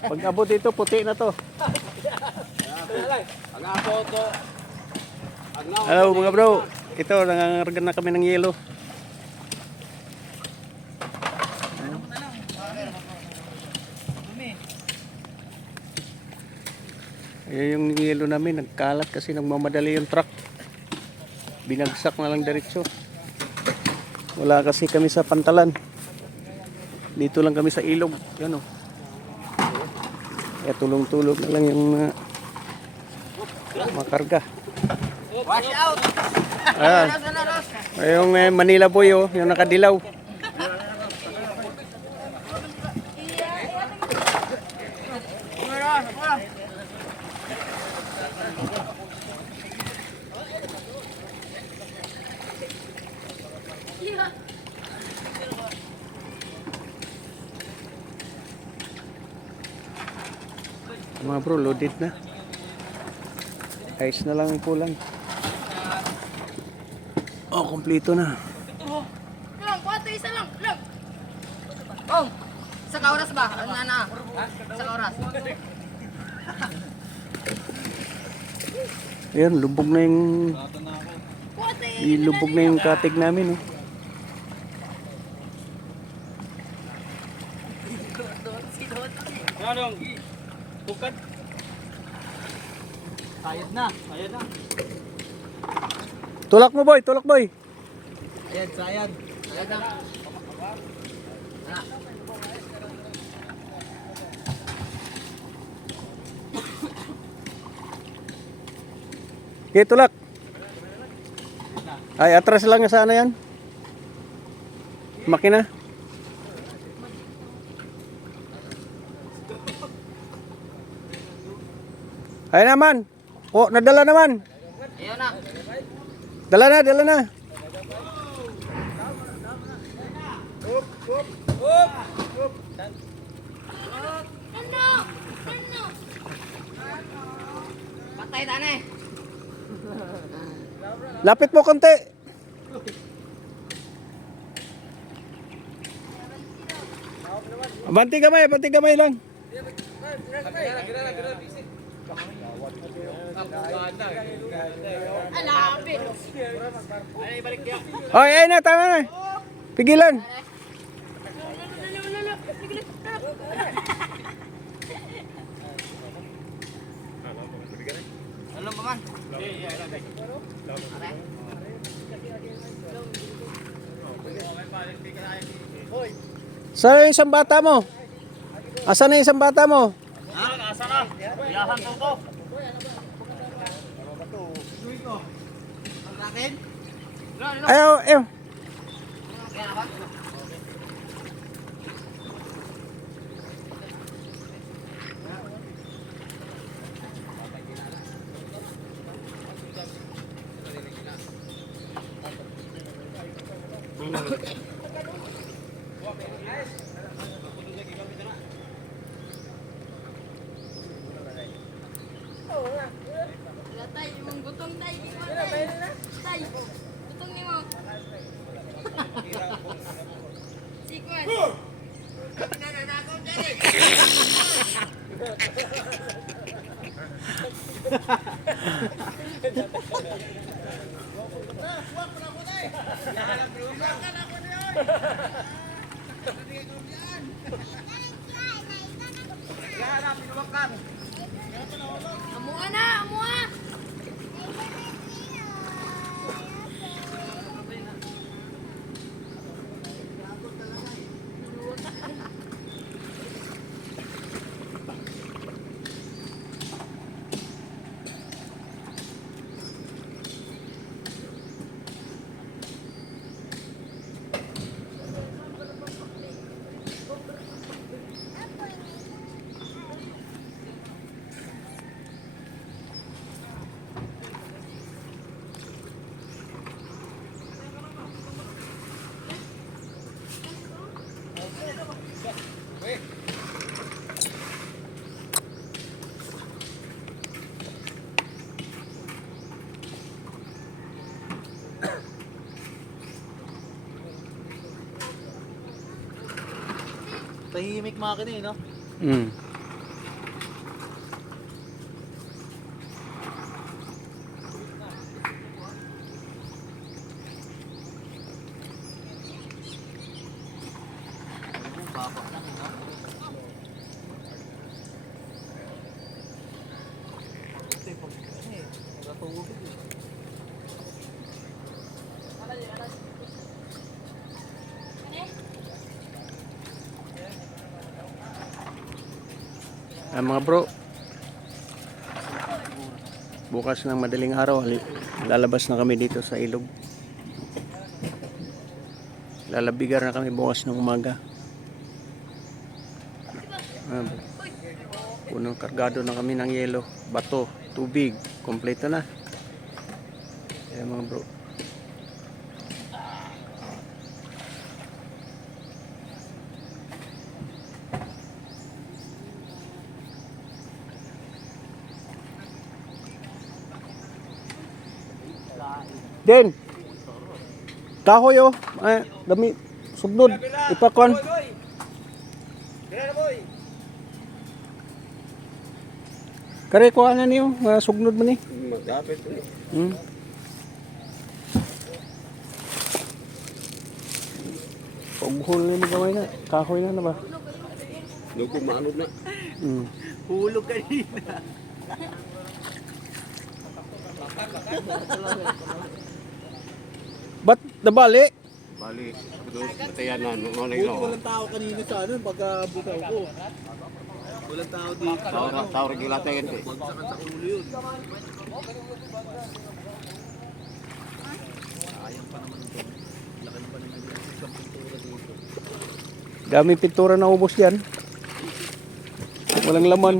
Pag abot dito, puti na to. Hello mga bro. Ito, nangangarga na kami ng yelo. Ayan yung yelo namin, nagkalat kasi nagmamadali yung truck. Binagsak na lang diretso. Wala kasi kami sa pantalan. Dito lang kami sa ilog. Yan o. Kaya tulong-tulog na lang yung makarga. Wash out! Ayan. Yung Manila Boy o, yung nakadilaw. Mga bro, loaded na. Ice na lang ang kulang. Oh, kompleto na. Lang, kuwato isa lang. Lang. Oh, sa oras ba? Ano na? Sa oras. Ayan, lubog na yung... Kuwato Ilubog na yung katig namin. Oh. Anong? Bukat. Sayad na. Sayad na. Tulak mo boy, tulak boy. Sayad, sayad. Sayad na. Okay, tulak. Ay, atras lang sa ano yan. Makina. Ay naman. Oh, nadala naman. Ayun na. Dala na, dala na. Patay na eh. Lapit mo konti. Banti gamay lang. Alapin. Ay, ay na, tama na. Pigilan. Ano ba man? Saan yung isang bata mo? Asan na yung isang bata mo? Asa na? Yahan ko to. Ang akin? Ayaw, ayaw. Kaya ba? Tay, yung gutong tay, di ba tay? Tay, gutong ni mo. Sikwan. Nananakaw dyan eh. Amuha na, amuha. Tahimik makina eh, no? Mm. Bapak lang eh, no? Ito pag ano eh, nagatuwag eh. Mga bro, bukas ng madaling araw, lalabas na kami dito sa ilog. Lalabigar na kami bukas ng umaga. Punong kargado na kami ng yelo, bato, tubig, kompleto na. Ayan mga bro. Den, kahoy oh, ay, dami, sugnod, ipakwan. Kare ko ana niyo, sugnod man ni. Magapit ulit. Hmm. Paghul na magaway na, kahoy na ba? Lugo maanod na. Hmm. Hulog kanina. Ba't nabali? Bali, doon batayan na. Noong Buti walang tao kanina sa ano, pagka butaw ko. Walang tao dito. tao regulata yan eh. Bagsakan sa ulo yun. Sayang pa naman ito. Laki pa naman yung isang pintura dito. Daming pintura na ubos yan. Walang laman.